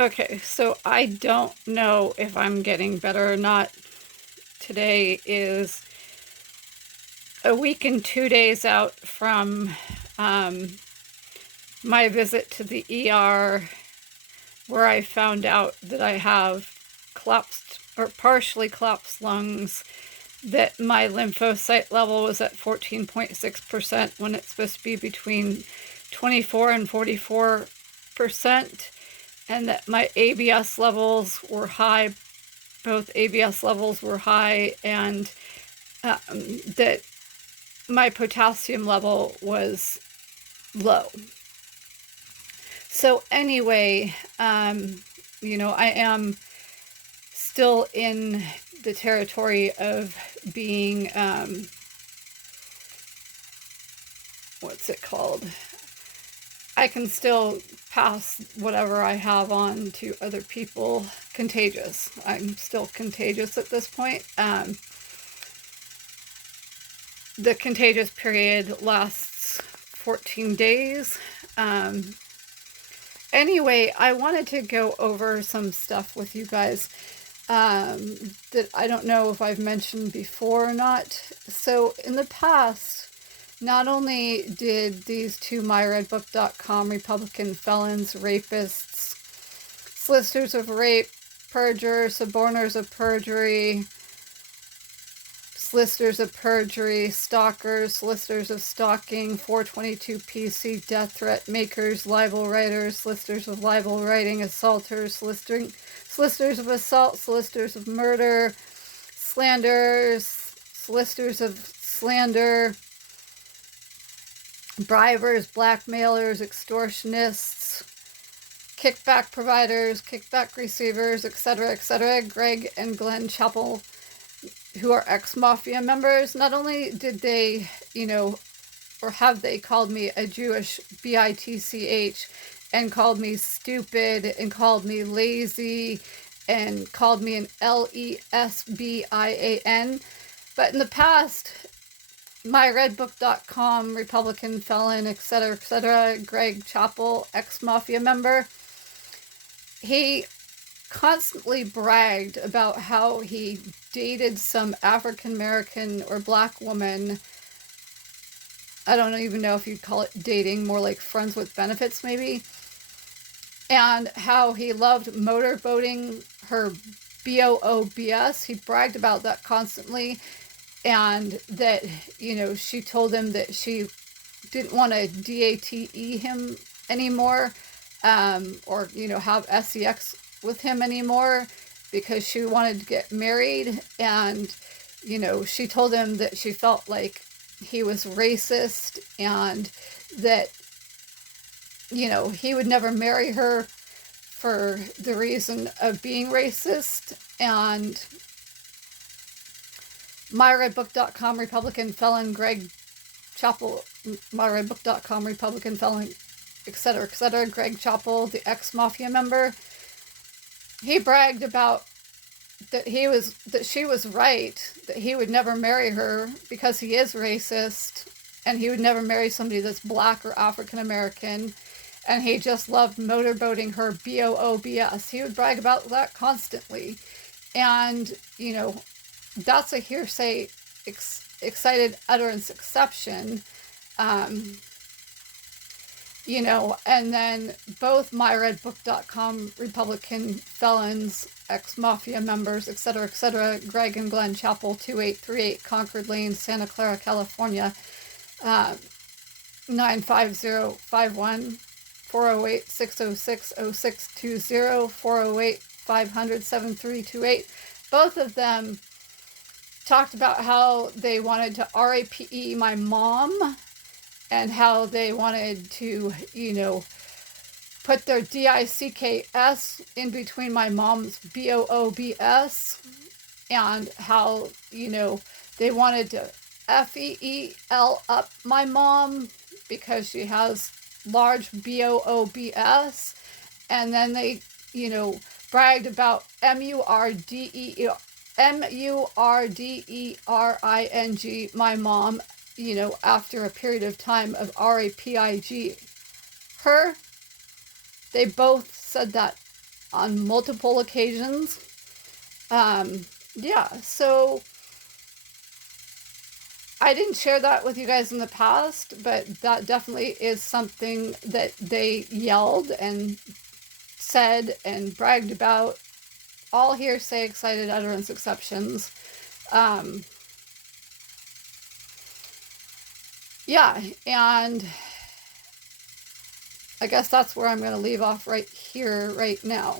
Okay, so I don't know if I'm getting better or not. Today is a week and 2 days out from my visit to the ER, where I found out that I have collapsed or partially collapsed lungs, that my lymphocyte level was at 14.6% when it's supposed to be between 24 and 44%, and that my ABS levels were high. Both ABS levels were high, and that my potassium level was low. So anyway, I am still in the territory of being, what's it called? I can still pass whatever I have on to other people. Contagious. I'm still contagious at this point. The contagious period lasts 14 days. Anyway, I wanted to go over some stuff with you guys that I don't know if I've mentioned before or not. So in the past, not only did these two myredbook.com Republican felons, rapists, solicitors of rape, perjurers, suborners of perjury, solicitors of perjury, stalkers, solicitors of stalking, 422 PC, death threat makers, libel writers, solicitors of libel writing, assaulters, solicitors of assault, solicitors of murder, slanders, solicitors of slander, bribers, blackmailers, extortionists, kickback providers, kickback receivers, etc., etc. Greg and Glen Chapel, who are ex-mafia members. Not only did they, or have they called me a Jewish bitch, and called me stupid, and called me lazy, and called me an lesbian, but in the past, myredbook.com Republican felon, etc., etc., Greg Chapel, ex-mafia member, he constantly bragged about how he dated some African American or black woman. I don't even know if you'd call it dating, more like friends with benefits maybe, and how he loved motorboating her BOOBS. He bragged about that constantly, and that, she told him that she didn't want to DATE him anymore, or, have sex with him anymore, because she wanted to get married. And, she told him that she felt like he was racist, and that, he would never marry her for the reason of being racist. And myredbook.com Republican felon Greg Chapel, myredbook.com Republican felon, etc., etc., Greg Chapel, the ex-mafia member, he bragged about that she was right, that he would never marry her because he is racist, and he would never marry somebody that's black or African American, and he just loved motorboating her BOOBS. He would brag about that constantly. And, that's a hearsay excited utterance exception. And then both myredbook.com Republican felons, ex-mafia members, etc., etc., Greg and Glen Chapel, 2838 Concord Lane, Santa Clara, California, 95051, 408-606-0620, 408-500-7328. Both of them talked about how they wanted to RAPE my mom, and how they wanted to, put their DICKS in between my mom's BOOBS, and how, they wanted to FEEL up my mom because she has large BOOBS. And then they, bragged about MURDERING my mom, after a period of time of RAPIG her. They both said that on multiple occasions. Yeah, so I didn't share that with you guys in the past, but that definitely is something that they yelled and said and bragged about. All hearsay, excited utterance exceptions. Yeah, and I guess that's where I'm going to leave off right here, right now.